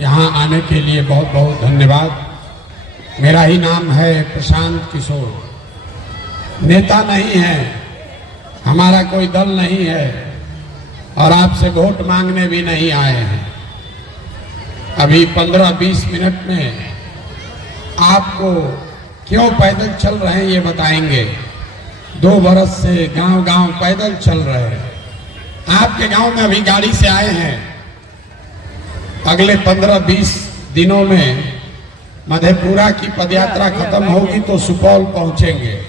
यहाँ आने के लिए बहुत बहुत धन्यवाद। मेरा ही नाम है प्रशांत किशोर। नेता नहीं है, हमारा कोई दल नहीं है और आपसे वोट मांगने भी नहीं आए हैं। अभी 15-20 मिनट में आपको क्यों पैदल चल रहे हैं ये बताएंगे। 2 बरस से गांव-गांव पैदल चल रहे हैं। आपके गांव में अभी गाड़ी से आए हैं। अगले 15-20 दिनों में मधेपुरा की पदयात्रा खत्म होगी तो सुपौल पहुंचेंगे।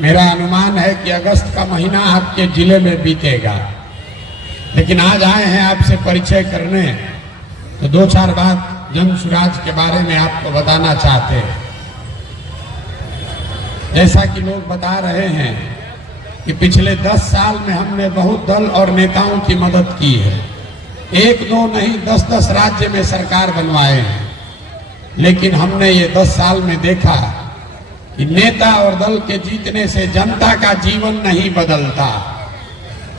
मेरा अनुमान है कि अगस्त का महीना आपके जिले में बीतेगा। लेकिन आज आए हैं आपसे परिचय करने, तो 2-4 बात जन सुराज के बारे में आपको बताना चाहते हैं। जैसा कि लोग बता रहे हैं कि पिछले 10 साल में हमने बहुत दल और नेताओं की मदद की है। 1-2 नहीं 10-10 राज्य में सरकार बनवाए हैं। लेकिन हमने ये 10 साल में देखा कि नेता और दल के जीतने से जनता का जीवन नहीं बदलता।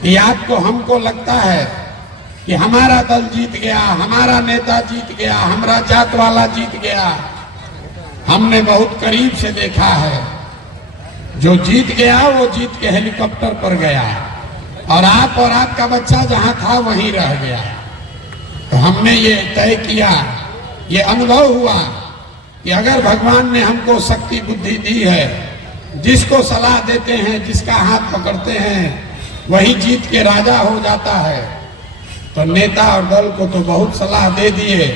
ये आपको हमको लगता है कि हमारा दल जीत गया, हमारा नेता जीत गया, हमारा जात वाला जीत गया। हमने बहुत करीब से देखा है, जो जीत गया वो जीत के हेलीकॉप्टर पर गया और आप और आपका बच्चा जहां था वहीं रह गया। तो हमने ये तय किया, ये अनुभव हुआ कि अगर भगवान ने हमको शक्ति बुद्धि दी है, जिसको सलाह देते हैं, जिसका हाथ पकड़ते हैं, वही जीत के राजा हो जाता है। तो नेता और दल को तो बहुत सलाह दे दिए।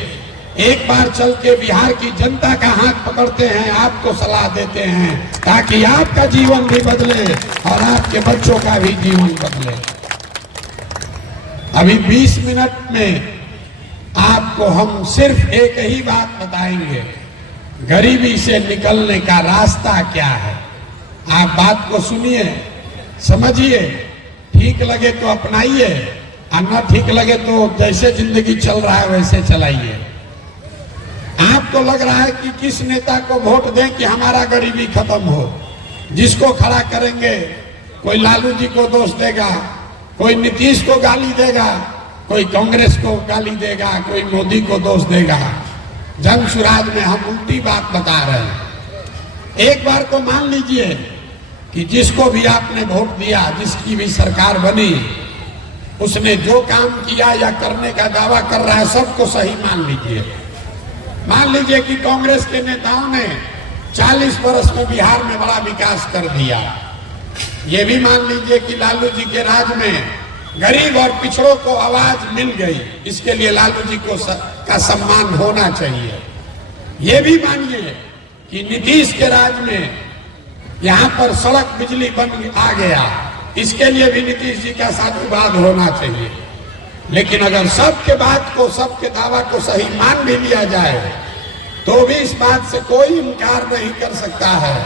एक बार चल के बिहार की जनता का हाथ पकड़ते हैं, आपको सलाह देते हैं ताकि आपका जीवन भी बदले और आपके बच्चों का भी जीवन बदले। अभी 20 मिनट में आपको हम सिर्फ एक ही बात बताएंगे, गरीबी से निकलने का रास्ता क्या है। आप बात को सुनिए, समझिए, ठीक लगे तो अपनाइए और न ठीक लगे तो जैसे जिंदगी चल रहा है वैसे चलाइए। आपको लग रहा है कि किस नेता को वोट दें कि हमारा गरीबी खत्म हो। जिसको खड़ा करेंगे, कोई लालू जी को दोष देगा, कोई नीतीश को गाली देगा, कोई कांग्रेस को गाली देगा, कोई मोदी को दोष देगा। जन सुराज में हम उल्टी बात बता रहे हैं। एक बार को मान लीजिए कि जिसको भी आपने वोट दिया, जिसकी भी सरकार बनी, उसने जो काम किया या करने का दावा कर रहा है सबको सही मान लीजिए। मान लीजिए कि कांग्रेस के नेताओं ने 40 वर्ष में बिहार में बड़ा विकास कर दिया। ये भी मान लीजिए कि लालू जी के राज में गरीब और पिछड़ों को आवाज मिल गई, इसके लिए लालू जी को का सम्मान होना चाहिए। ये भी मानिए कि नीतीश के राज में यहाँ पर सड़क बिजली बन आ गया, इसके लिए भी नीतीश जी का साधुवाद होना चाहिए। लेकिन अगर सबके बात को, सबके दावा को सही मान भी लिया जाए तो भी इस बात से कोई इनकार नहीं कर सकता है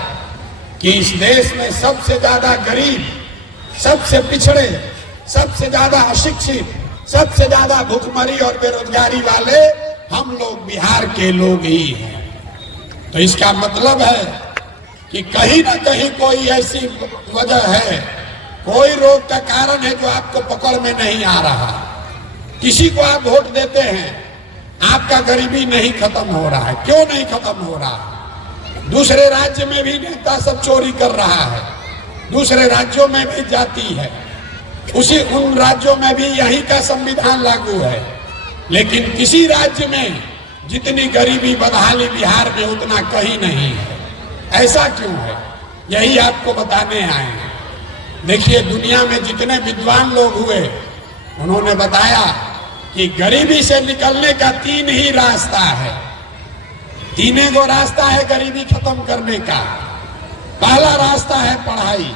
कि इस देश में सबसे ज्यादा गरीब, सबसे पिछड़े, सबसे ज्यादा अशिक्षित, सबसे ज्यादा भूखमरी और बेरोजगारी वाले हम लोग बिहार के लोग ही हैं। तो इसका मतलब है कि कहीं ना कहीं कोई ऐसी वजह है, कोई रोग का कारण है जो आपको पकड़ में नहीं आ रहा। किसी को आप वोट देते हैं, आपका गरीबी नहीं खत्म हो रहा है। क्यों नहीं खत्म हो रहा? दूसरे राज्य में भी नेता सब चोरी कर रहा है, दूसरे राज्यों में भी जाती है, उन राज्यों में भी यही का संविधान लागू है। लेकिन किसी राज्य में जितनी गरीबी बदहाली बिहार में उतना कहीं नहीं है। ऐसा क्यों है? यही आपको बताने आए हैं। देखिए, दुनिया में जितने विद्वान लोग हुए उन्होंने बताया कि गरीबी से निकलने का 3 ही रास्ता है। 3 गो रास्ता है गरीबी खत्म करने का। पहला रास्ता है पढ़ाई।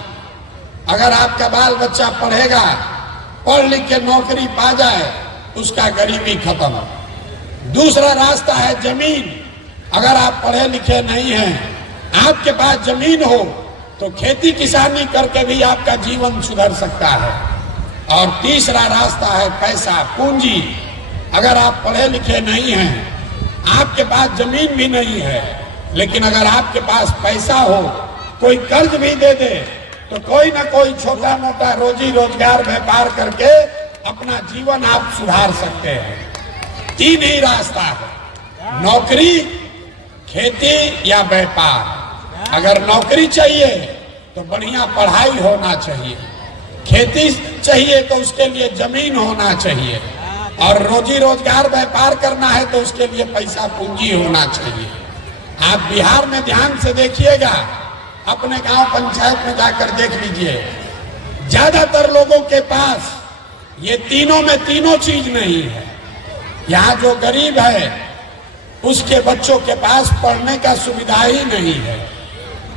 अगर आपका बाल बच्चा पढ़ेगा, पढ़ लिख के नौकरी पा जाए, उसका गरीबी खत्म। दूसरा रास्ता है जमीन। अगर आप पढ़े लिखे नहीं हैं, आपके पास जमीन हो तो खेती किसानी करके भी आपका जीवन सुधर सकता है। और तीसरा रास्ता है पैसा, पूंजी। अगर आप पढ़े लिखे नहीं हैं, आपके पास जमीन भी नहीं है, लेकिन अगर आपके पास पैसा हो, कोई कर्ज भी दे दे, तो कोई ना कोई छोटा मोटा रोजी रोजगार व्यापार करके अपना जीवन आप सुधार सकते हैं। तीन ही रास्ता है, नौकरी, खेती या व्यापार। अगर नौकरी चाहिए तो बढ़िया पढ़ाई होना चाहिए, खेती चाहिए तो उसके लिए जमीन होना चाहिए, और रोजी रोजगार व्यापार करना है तो उसके लिए पैसा पूंजी होना चाहिए। आप बिहार में ध्यान से देखिएगा, अपने गांव पंचायत में जाकर देख लीजिए, ज्यादातर लोगों के पास ये तीनों में तीनों चीज नहीं है। यहाँ जो गरीब है उसके बच्चों के पास पढ़ने का सुविधा ही नहीं है।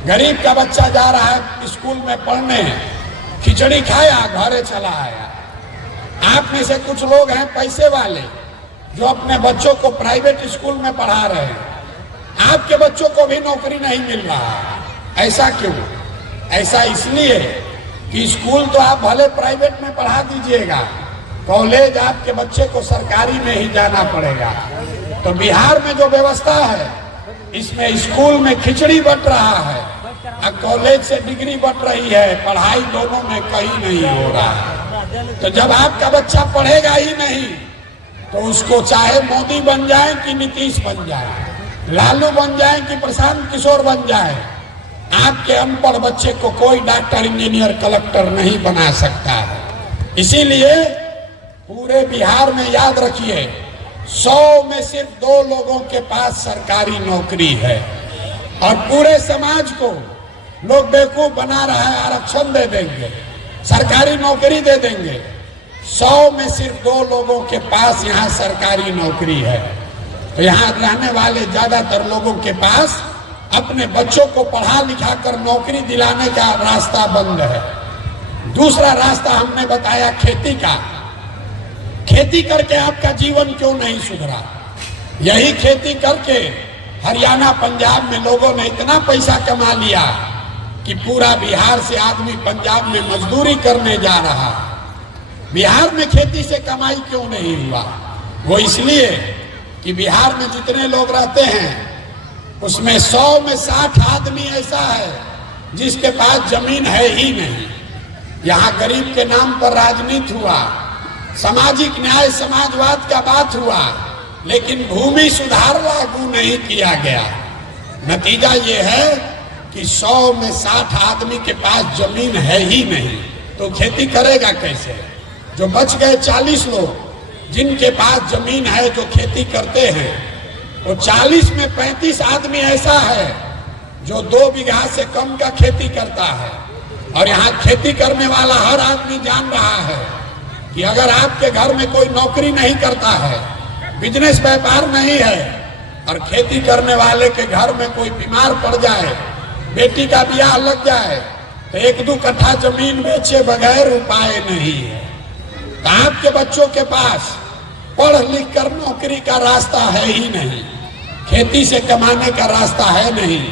गरीब का बच्चा जा रहा है स्कूल में पढ़ने, खिचड़ी खाया घरे चला आया। आप में से कुछ लोग हैं पैसे वाले जो अपने बच्चों को प्राइवेट स्कूल में पढ़ा रहे हैं, आपके बच्चों को भी नौकरी नहीं मिल रहा। ऐसा क्यों? ऐसा इसलिए कि स्कूल तो आप भले प्राइवेट में पढ़ा दीजिएगा, कॉलेज आपके बच्चे को सरकारी में ही जाना पड़ेगा। तो बिहार में जो व्यवस्था है इसमें स्कूल में खिचड़ी बंट रहा है और कॉलेज से डिग्री बंट रही है, पढ़ाई दोनों में कहीं नहीं हो रहा है। तो जब आपका बच्चा पढ़ेगा ही नहीं तो उसको चाहे मोदी बन जाए कि नीतीश बन जाए, लालू बन जाए कि प्रशांत किशोर बन जाए, आपके अनपढ़ बच्चे को कोई डॉक्टर, इंजीनियर, कलेक्टर नहीं बना सकता है। इसीलिए पूरे बिहार में याद रखिए, 100 में सिर्फ 2 लोगों के पास सरकारी नौकरी है और पूरे समाज को लोग बेवकूफ बना रहा है, आरक्षण दे देंगे, सरकारी नौकरी दे देंगे। 100 में सिर्फ 2 लोगों के पास यहाँ सरकारी नौकरी है। तो यहाँ रहने वाले ज्यादातर लोगों के पास अपने बच्चों को पढ़ा लिखा कर नौकरी दिलाने का रास्ता बंद है। दूसरा रास्ता हमने बताया खेती का। खेती करके आपका जीवन क्यों नहीं सुधरा? यही खेती करके हरियाणा, पंजाब में लोगों ने इतना पैसा कमा लिया कि पूरा बिहार से आदमी पंजाब में मजदूरी करने जा रहा। बिहार में खेती से कमाई क्यों नहीं हुआ? वो इसलिए कि बिहार में जितने लोग रहते हैं उसमें 100 में 60 आदमी ऐसा है जिसके पास जमीन है ही नहीं। यहाँ गरीब के नाम पर राजनीति हुआ, सामाजिक न्याय, समाजवाद का बात हुआ, लेकिन भूमि सुधार लागू नहीं किया गया। नतीजा ये है कि 100 में 60 आदमी के पास जमीन है ही नहीं, तो खेती करेगा कैसे? जो बच गए 40 लोग जिनके पास जमीन है, जो खेती करते हैं, वो 40 में 35 आदमी ऐसा है जो 2 बीघा से कम का खेती करता है। और यहाँ खेती करने वाला हर आदमी जान रहा है कि अगर आपके घर में कोई नौकरी नहीं करता है, बिजनेस व्यापार नहीं है, और खेती करने वाले के घर में कोई बीमार पड़ जाए, बेटी का ब्याह लग जाए, तो 1-2 कट्ठा जमीन बेचे बगैर उपाय नहीं है। तो आपके बच्चों के पास पढ़ लिख कर नौकरी का रास्ता है ही नहीं, खेती से कमाने का रास्ता है नहीं।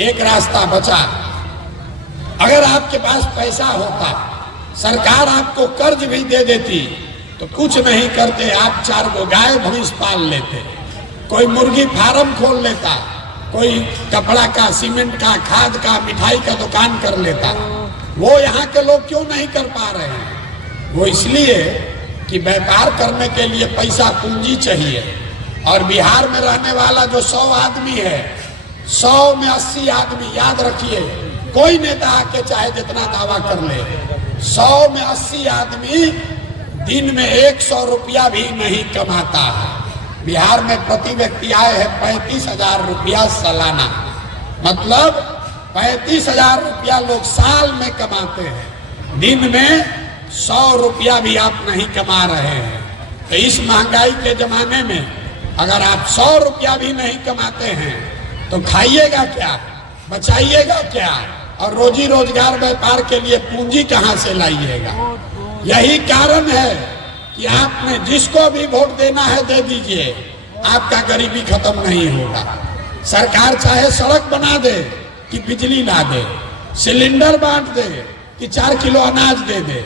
एक रास्ता बचा, अगर आपके पास पैसा होता, सरकार आपको कर्ज भी दे देती, तो कुछ नहीं करते, आप 4 गो गाय भैंस पाल लेते, कोई मुर्गी फार्म खोल लेता, कोई कपड़ा का, सीमेंट का, खाद का, मिठाई का दुकान कर लेता। वो यहाँ के लोग क्यों नहीं कर पा रहे हैं? वो इसलिए कि व्यापार करने के लिए पैसा पूंजी चाहिए। और बिहार में रहने वाला जो 100 आदमी है, 100 में 80 आदमी, याद रखिए, कोई नेता आके चाहे जितना दावा कर ले, 100 में 80 आदमी दिन में 100 रुपया भी नहीं कमाता है। बिहार में प्रति व्यक्ति आय है 35,000 रुपया सालाना, मतलब 35,000 रुपया लोग साल में कमाते हैं। दिन में 100 रुपया भी आप नहीं कमा रहे हैं। तो इस महंगाई के जमाने में अगर आप 100 रुपया भी नहीं कमाते हैं तो खाइएगा क्या, बचाइएगा क्या, और रोजी रोजगार व्यापार के लिए पूंजी कहाँ से लाइएगा? यही कारण है कि आपने जिसको भी वोट देना है दे दीजिए, आपका गरीबी खत्म नहीं होगा। सरकार चाहे सड़क बना दे कि बिजली ला दे, सिलेंडर बांट दे कि 4 किलो अनाज दे दे,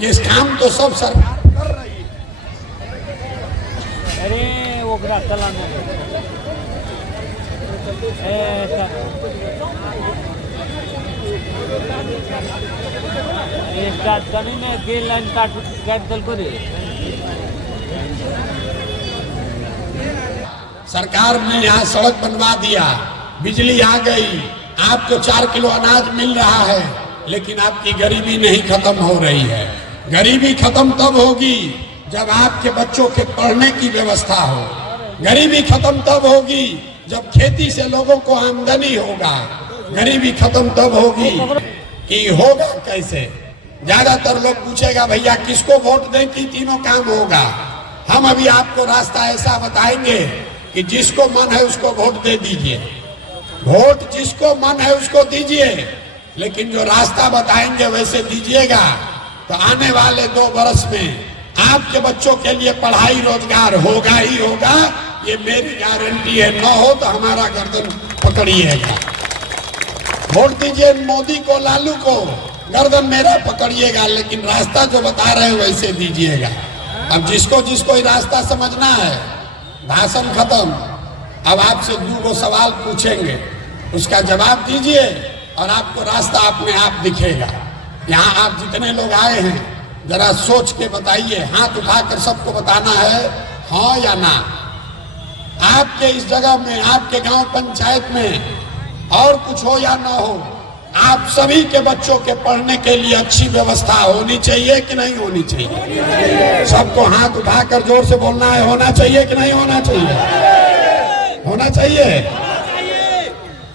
ये काम तो सब सरकार कर रही है। अरे वो ग्राफ चलाना स्टार्ट करने में गेल लाइन काट दल को दे सरकार ने यहाँ सड़क बनवा दिया, बिजली आ गई, आपको 4 किलो अनाज मिल रहा है, लेकिन आपकी गरीबी नहीं खत्म हो रही है। गरीबी खत्म तब होगी जब आपके बच्चों के पढ़ने की व्यवस्था हो। गरीबी खत्म तब होगी जब खेती से लोगों को आमदनी होगा। गरीबी खत्म तब होगी कि होगा कैसे। ज्यादातर लोग पूछेगा भैया किसको वोट दें कि तीनों काम होगा। हम अभी आपको रास्ता ऐसा बताएंगे कि जिसको मन है उसको वोट दे दीजिए, वोट जिसको मन है उसको दीजिए, लेकिन जो रास्ता बताएंगे वैसे दीजिएगा तो आने वाले 2 वर्ष में आपके बच्चों के लिए पढ़ाई रोजगार होगा ही होगा, ये मेरी गारंटी है। न हो तो हमारा गर्दन पकड़िएगा। वोट दीजिए मोदी को, लालू को, गर्दन मेरा पकड़िएगा, लेकिन रास्ता जो बता रहे हैं वैसे दीजिएगा। अब जिसको जिसको ये रास्ता समझना है, भाषण खत्म। अब आपसे 2 सवाल पूछेंगे, उसका जवाब दीजिए और आपको रास्ता अपने आप दिखेगा। यहाँ आप जितने लोग आए हैं जरा सोच के बताइए, हाथ उठाकर सबको बताना है हाँ या ना। आपके इस जगह में, आपके गांव पंचायत में और कुछ हो या ना हो, आप सभी के बच्चों के पढ़ने के लिए अच्छी व्यवस्था होनी चाहिए कि नहीं होनी चाहिए? सबको हाथ उठाकर जोर से बोलना है, होना चाहिए कि नहीं होना चाहिए? होना चाहिए।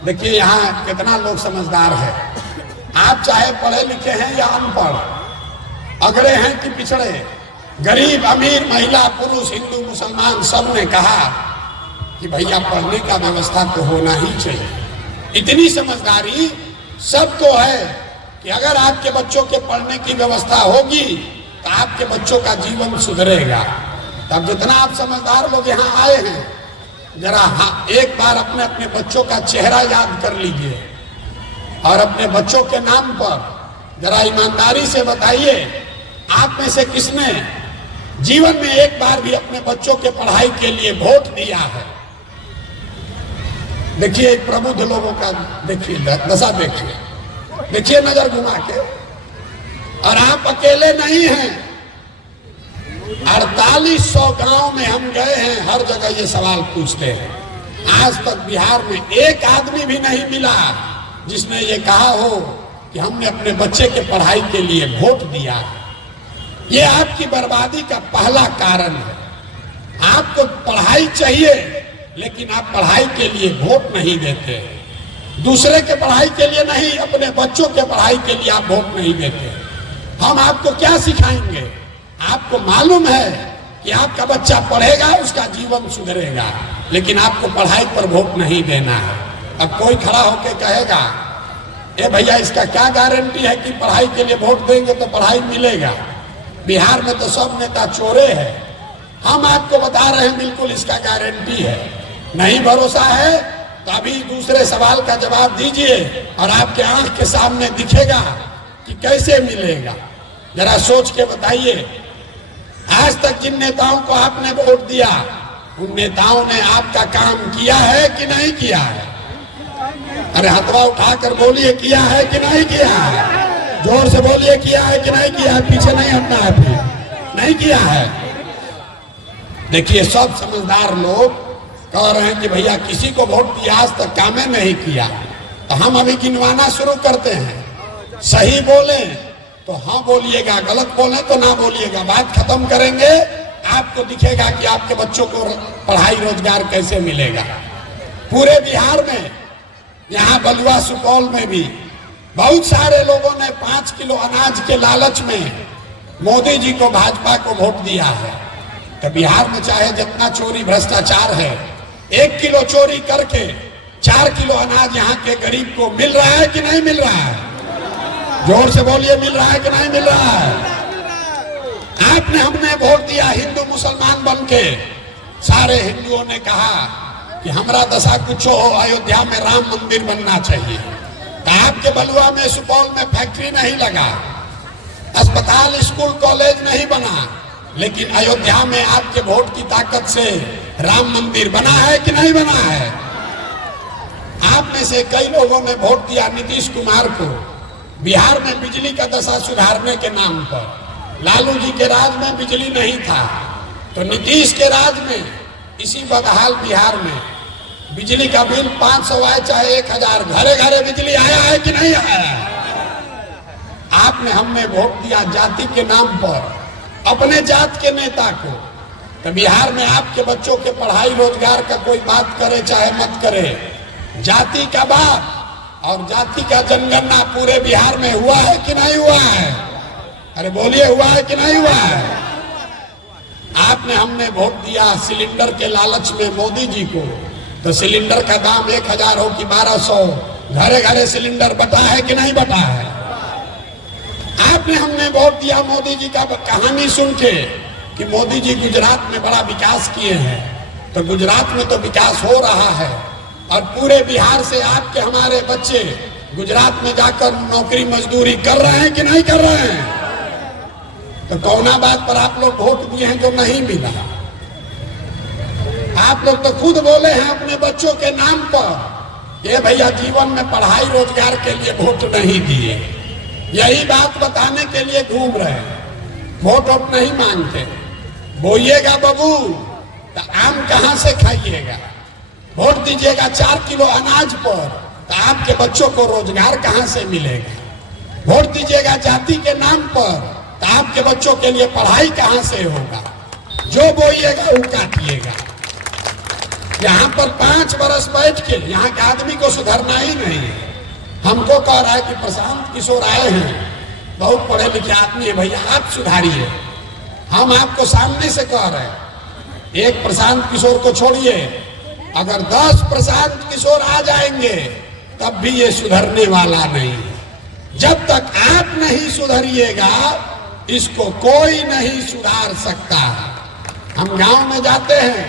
देखिए यहाँ कितना लोग समझदार है। आप चाहे पढ़े लिखे हैं या अनपढ़, अगड़े हैं कि पिछड़े, गरीब अमीर, महिला पुरुष, हिंदू मुसलमान, सब ने कहा कि भैया पढ़ने का व्यवस्था तो होना ही चाहिए। इतनी समझदारी सबको है कि अगर आपके बच्चों के पढ़ने की व्यवस्था होगी तो आपके बच्चों का जीवन सुधरेगा। तब जितना आप समझदार लोग यहाँ आए हैं, जरा एक बार अपने अपने बच्चों का चेहरा याद कर लीजिए और अपने बच्चों के नाम पर जरा ईमानदारी से बताइए, आप में से किसने जीवन में एक बार भी अपने बच्चों के पढ़ाई के लिए वोट दिया है? देखिए प्रबुद्ध लोगों का देखिए दशा, देखिए नजर घुमा के। और आप अकेले नहीं हैं, 4800 गांव में हम गए हैं, हर जगह ये सवाल पूछते हैं। आज तक बिहार में एक आदमी भी नहीं मिला जिसने ये कहा हो कि हमने अपने बच्चे के पढ़ाई के लिए वोट दिया। ये आपकी बर्बादी का पहला कारण है। आपको पढ़ाई चाहिए लेकिन आप पढ़ाई के लिए वोट नहीं देते, दूसरे के पढ़ाई के लिए नहीं, अपने बच्चों के पढ़ाई के लिए आप वोट नहीं देते। हम आपको क्या सिखाएंगे? आपको मालूम है कि आपका बच्चा पढ़ेगा, उसका जीवन सुधरेगा, लेकिन आपको पढ़ाई पर वोट नहीं देना है। अब कोई खड़ा होकर कहेगा ए भैया इसका क्या गारंटी है कि पढ़ाई के लिए वोट देंगे तो पढ़ाई मिलेगा? बिहार में तो सब नेता चोरे हैं। हम आपको बता रहे हैं बिल्कुल इसका गारंटी है। नहीं भरोसा है तो अभी दूसरे सवाल का जवाब दीजिए और आपके आंख के सामने दिखेगा कि कैसे मिलेगा। जरा सोच के बताइए, आज तक जिन नेताओं को आपने वोट दिया उन नेताओं ने आपका काम किया है कि नहीं किया है? अरे हथवा उठाकर बोलिए, किया है कि नहीं किया है? जोर से बोलिए, किया है कि नहीं किया है? पीछे नहीं हटना है, फिर नहीं किया है। देखिए सब समझदार लोग कह रहे हैं कि भैया किसी को वोट दिया आज तक कामें नहीं किया, तो हम अभी गिनवाना शुरू करते हैं। सही बोले तो हाँ बोलिएगा, गलत बोले तो ना बोलिएगा। बात खत्म करेंगे, आपको दिखेगा कि आपके बच्चों को पढ़ाई रोजगार कैसे मिलेगा। पूरे बिहार में, यहाँ बलुआ सुपौल में भी बहुत सारे लोगों ने 5 किलो अनाज के लालच में मोदी जी को, भाजपा को वोट दिया है। तो बिहार में चाहे जितना चोरी भ्रष्टाचार है, 1 किलो चोरी करके 4 किलो अनाज यहाँ के गरीब को मिल रहा है कि नहीं मिल रहा है? जोर से बोलिए, मिल रहा है कि नहीं मिल रहा है? आपने, हमने वोट दिया हिंदू मुसलमान बन के। सारे हिंदुओं ने कहा कि हमारा दशा कुछ हो, अयोध्या में राम मंदिर बनना चाहिए। तो आपके बलुआ में, सुपौल में फैक्ट्री नहीं लगा, अस्पताल, स्कूल, कॉलेज नहीं बना, लेकिन अयोध्या में आपके वोट की ताकत से राम मंदिर बना है कि नहीं बना है? आप में से कई लोगों ने वोट दिया नीतीश कुमार को बिहार में बिजली का दशा सुधारने के नाम पर। लालू जी के राज में बिजली नहीं था, तो नीतीश के राज में इसी बदहाल बिहार में बिजली का बिल 500 आए चाहे 1000, घरे घरे बिजली आया है कि नहीं आया है? आपने हमने वोट दिया जाति के नाम पर, अपने जात के नेता को। तो बिहार में आपके बच्चों के पढ़ाई रोजगार का कोई बात करे चाहे मत करे, जाति का बात और जाति का जनगणना पूरे बिहार में हुआ है कि नहीं हुआ है? अरे बोलिए, हुआ है कि नहीं हुआ है? आपने हमने वोट दिया सिलेंडर के लालच में मोदी जी को, तो सिलेंडर का दाम 1000 हो कि 1200, घरे घरे सिलेंडर बटा है कि नहीं बटा है? आपने हमने वोट दिया मोदी जी का कहानी सुन के कि मोदी जी गुजरात में बड़ा विकास किए हैं, तो गुजरात में तो विकास हो रहा है और पूरे बिहार से आपके हमारे बच्चे गुजरात में जाकर नौकरी मजदूरी कर रहे हैं कि नहीं कर रहे हैं? तो कौना बात पर आप लोग वोट दिए हैं जो नहीं मिला? आप लोग तो खुद बोले हैं अपने बच्चों के नाम पर, ये भैया जीवन में पढ़ाई रोजगार के लिए वोट नहीं दिए, यही बात बताने के लिए घूम रहे हैं। वोट वोट नहीं मांगते, बोइएगा बबूल तो आम कहां से खाइएगा? वोट दीजिएगा 4 किलो अनाज पर तो आपके बच्चों को रोजगार कहां से मिलेगा? वोट दीजिएगा जाति के नाम पर तो आपके बच्चों के लिए पढ़ाई कहां से होगा? जो बोइएगा वो काटिएगा। यहाँ पर 5 बरस बैठ के यहाँ के आदमी को सुधरना ही नहीं है। हमको कह रहा है कि प्रशांत किशोर आए हैं, बहुत पढ़े लिखे आदमी है, भैया आप सुधारिए। हम आपको सामने से कह रहे हैं, एक प्रशांत किशोर को छोड़िए, अगर 10 प्रशांत किशोर आ जाएंगे तब भी ये सुधरने वाला नहीं है। जब तक आप नहीं सुधरिएगा इसको कोई नहीं सुधार सकता। हम गांव में जाते हैं,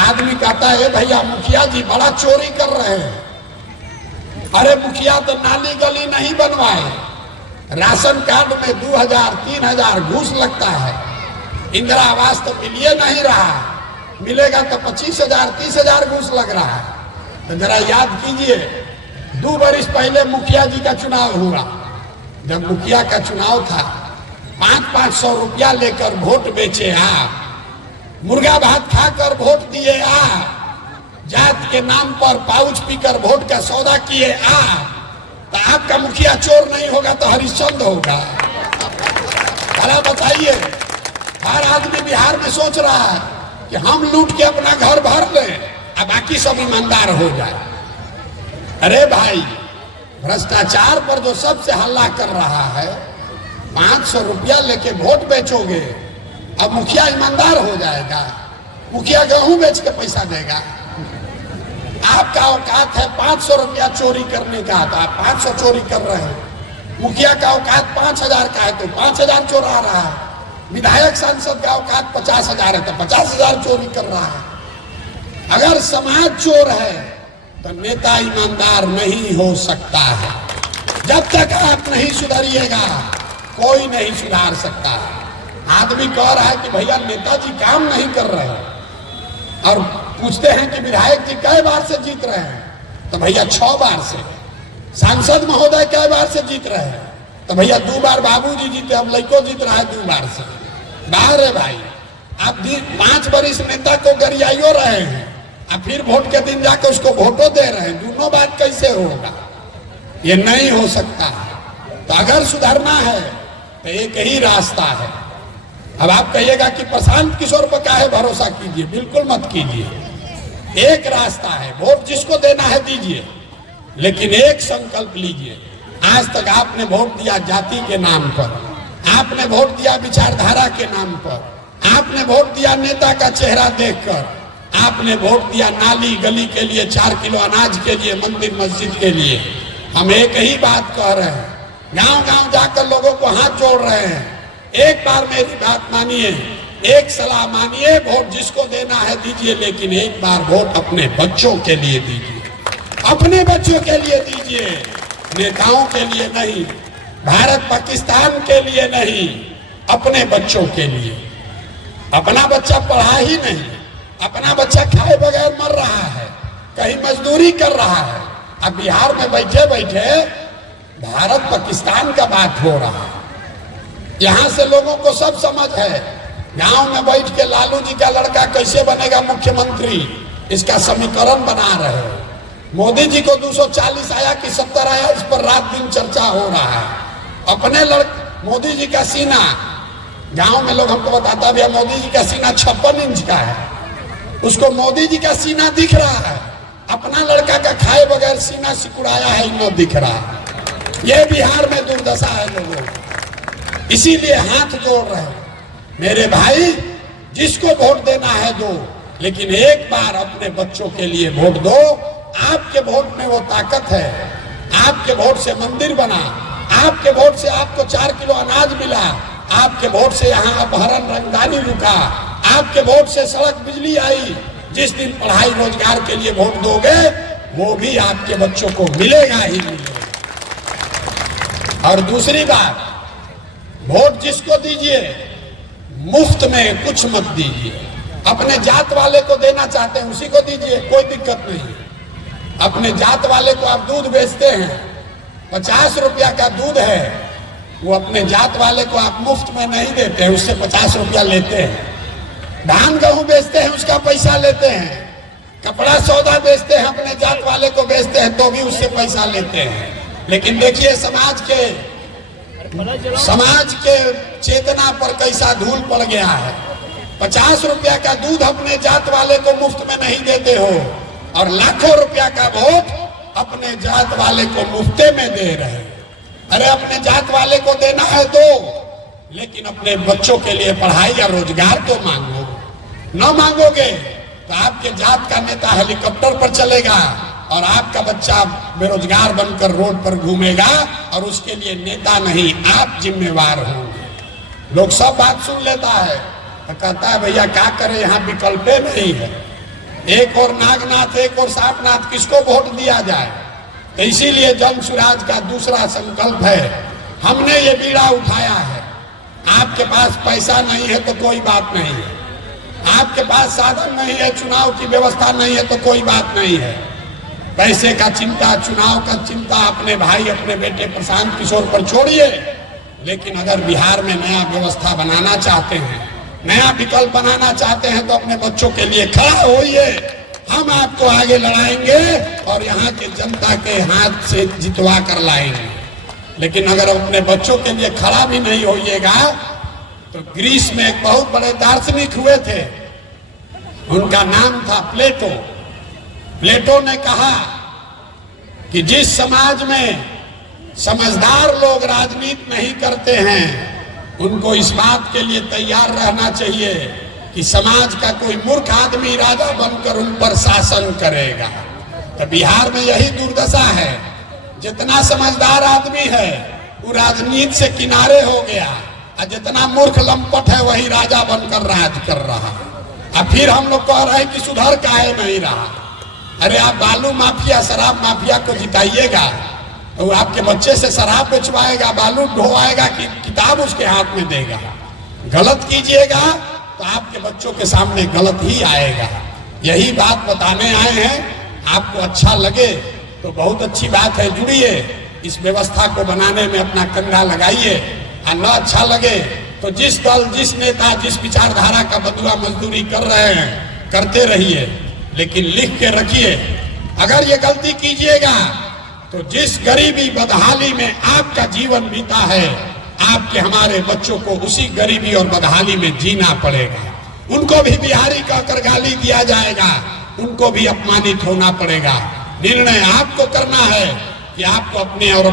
आदमी कहता है भैया मुखिया जी बड़ा चोरी कर रहे हैं। अरे मुखिया तो नाली गली नहीं बनवाए, राशन कार्ड में 2000 3000 घूस लगता है, इंदिरा आवास तो मिलिए नहीं रहा, मिलेगा तो 25,000 30,000 घूस लग रहा है। तो जरा याद कीजिए, 2 बरस पहले मुखिया जी का चुनाव हुआ, जब मुखिया का चुनाव था 500 रुपया लेकर वोट बेचे आप, मुर्गा भात खाकर वोट दिए आप, जात के नाम पर पाउच पीकर वोट का सौदा किए आप, तो आपका मुखिया चोर नहीं होगा तो हरिश्चंद्र होगा। अरे बताइए, हर आदमी बिहार में सोच रहा है कि हम लूट के अपना घर भर लें और बाकी सब ईमानदार हो जाए। अरे भाई, भ्रष्टाचार पर जो सबसे हल्ला कर रहा है, 500 रुपया लेके वोट बेचोगे, अब मुखिया ईमानदार हो जाएगा? मुखिया गेहूं बेच के पैसा देगा? आपका औकात है 500 रुपया चोरी करने का, तो आप 500 चोरी कर रहे हैं। मुखिया का औकात 5000 का है तो 5000 चोरा रहा है। विधायक सांसद का औकात 50,000 है तो 50,000 चोरी कर रहा है। अगर समाज चोर है तो नेता ईमानदार नहीं हो सकता है। जब तक आप नहीं सुधरिएगा कोई नहीं सुधार सकता है। आदमी कह रहा है कि भैया नेताजी काम नहीं कर रहे हैं, और पूछते हैं कि विधायक जी कई बार से जीत रहे हैं, तो भैया 6 बार से। सांसद महोदय कई बार से जीत रहे हैं, तो भैया 2 बार बाबूजी जीते, अब लड़को जीत रहा है 2 बार से। बाहर है भाई, आप 5 बरिस नेता को गरियाइयो रहे हैं और फिर वोट के दिन जाकर उसको वोटो दे रहे हैं, दोनों बात कैसे होगा? ये नहीं हो सकता। तो अगर सुधरना है तो एक ही रास्ता है। अब आप कहिएगा कि प्रशांत किशोर पर काहे भरोसा कीजिए, बिल्कुल मत कीजिए। एक रास्ता है, वोट जिसको देना है दीजिए, लेकिन एक संकल्प लीजिए। आज तक आपने वोट दिया जाति के नाम पर, आपने वोट दिया विचारधारा के नाम पर, आपने वोट दिया नेता का चेहरा देखकर, आपने वोट दिया नाली गली के लिए, 4 किलो अनाज के लिए, मंदिर मस्जिद के लिए। हम एक ही बात कह रहे हैं, गांव गांव जाकर लोगों को हाथ जोड़ रहे हैं। एक बार मेरी बात मानिए, एक सलाह मानिए, वोट जिसको देना है दीजिए, लेकिन एक बार वोट अपने बच्चों के लिए दीजिए, अपने बच्चों के लिए दीजिए, नेताओं के लिए नहीं, भारत पाकिस्तान के लिए नहीं, अपने बच्चों के लिए। अपना बच्चा पढ़ा ही नहीं, अपना बच्चा खाए बगैर मर रहा है, कहीं मजदूरी कर रहा है। अब बिहार में बैठे बैठे भारत पाकिस्तान का बात हो रहा है। यहां से लोगों को सब समझ है, गांव में बैठ के लालू जी का लड़का कैसे बनेगा मुख्यमंत्री, इसका समीकरण बना रहे हैं। मोदी जी को 240 आया कि 70 आया, इस पर रात दिन चर्चा हो रहा है। अपने मोदी जी का सीना, गांव में लोग हमको बताता भैया मोदी जी का सीना 56 इंच का है, उसको मोदी जी का सीना दिख रहा है, अपना लड़का का खाए बगैर सीना सिकुड़ाया है न दिख रहा। ये बिहार में दुर्दशा है लोगों की, इसीलिए हाथ जोड़ रहे हैं। मेरे भाई, जिसको वोट देना है दो, लेकिन एक बार अपने बच्चों के लिए वोट दो। आपके वोट में वो ताकत है, आपके वोट से मंदिर बना, आपके वोट से आपको 4 किलो अनाज मिला, आपके वोट से यहाँ अपहरण रंगदारी रुका, आपके वोट से सड़क बिजली आई। जिस दिन पढ़ाई रोजगार के लिए वोट दोगे, वो भी आपके बच्चों को मिलेगा ही मिलेगा। और दूसरी बात, वोट जिसको दीजिए मुफ्त में कुछ मत दीजिए। अपने जात वाले को देना चाहते हैं उसी को दीजिए, कोई दिक्कत नहीं। अपने जात वाले को आप दूध बेचते हैं, 50 रुपया का दूध है, वो अपने जात वाले को आप मुफ्त में नहीं देते हैं, उससे 50 रुपया लेते हैं। धान गेहूं बेचते हैं, उसका पैसा लेते हैं। कपड़ा सौदा बेचते हैं, अपने जात वाले को बेचते हैं तो भी उससे पैसा लेते हैं। लेकिन देखिए समाज के चेतना पर कैसा धूल पड़ गया है। 50 रुपया का दूध अपने जात वाले को मुफ्त में नहीं देते हो, और लाखों रुपया का वोट अपने जात वाले को मुफ्ते में दे रहे। अरे अपने जात वाले को देना है तो, लेकिन अपने बच्चों के लिए पढ़ाई या रोजगार तो मांगो। न मांगोगे तो आपके जात का नेता हेलीकॉप्टर पर चलेगा और आपका बच्चा बेरोजगार बनकर रोड पर घूमेगा, और उसके लिए नेता नहीं आप जिम्मेवार होंगे। लोग सब बात सुन लेता है तो कहता है भैया क्या करे, यहाँ विकल्प नहीं है, एक और नागनाथ एक और सापनाथ, किसको वोट दिया जाए। तो इसीलिए जन सुराज का दूसरा संकल्प है, हमने ये बीड़ा उठाया है। आपके पास पैसा नहीं है तो कोई बात नहीं है, आपके पास साधन नहीं है, चुनाव की व्यवस्था नहीं है तो कोई बात नहीं है। पैसे का चिंता, चुनाव का चिंता अपने भाई अपने बेटे प्रशांत किशोर पर छोड़िए। लेकिन अगर बिहार में नया व्यवस्था बनाना चाहते हैं, नया विकल्प बनाना चाहते हैं, तो अपने बच्चों के लिए खड़ा होइए। हम आपको आगे लड़ाएंगे और यहाँ की जनता के हाथ से जितवा कर लाएंगे। लेकिन अगर अपने बच्चों के लिए खड़ा भी नहीं होइएगा, तो ग्रीस में एक बहुत बड़े दार्शनिक हुए थे, उनका नाम था प्लेटो। प्लेटो ने कहा कि जिस समाज में समझदार लोग राजनीति नहीं करते हैं, उनको इस बात के लिए तैयार रहना चाहिए कि समाज का कोई मूर्ख आदमी राजा बनकर उन पर शासन करेगा। तो बिहार में यही दुर्दशा है, जितना समझदार आदमी है वो राजनीति से किनारे हो गया, और जितना मूर्ख लंपट है वही राजा बनकर राज कर रहा। अब फिर हम लोग कह रहे हैं कि सुधर काहे नहीं रहा। अरे आप बालू माफिया, शराब माफिया को जिताइएगा तो वो आपके बच्चे से शराब बेचवाएगा, बालू ढोवाएगा कि किताब उसके हाथ में देगा। गलत कीजिएगा तो आपके बच्चों के सामने गलत ही आएगा। यही बात बताने आए हैं। आपको अच्छा लगे तो बहुत अच्छी बात है, जुड़िए, इस व्यवस्था को बनाने में अपना कंधा लगाइए। और न अच्छा लगे तो जिस दल, जिस नेता, जिस विचारधारा का बदला मजदूरी कर रहे हैं करते रहिए, लेकिन लिख के रखिए, अगर ये गलती कीजिएगा तो जिस गरीबी बदहाली में आपका जीवन बीता है, आपके हमारे बच्चों को उसी गरीबी और बदहाली में जीना पड़ेगा। उनको भी बिहारी कहकर गाली दिया जाएगा, उनको भी अपमानित होना पड़ेगा। निर्णय आपको करना है कि आपको अपने और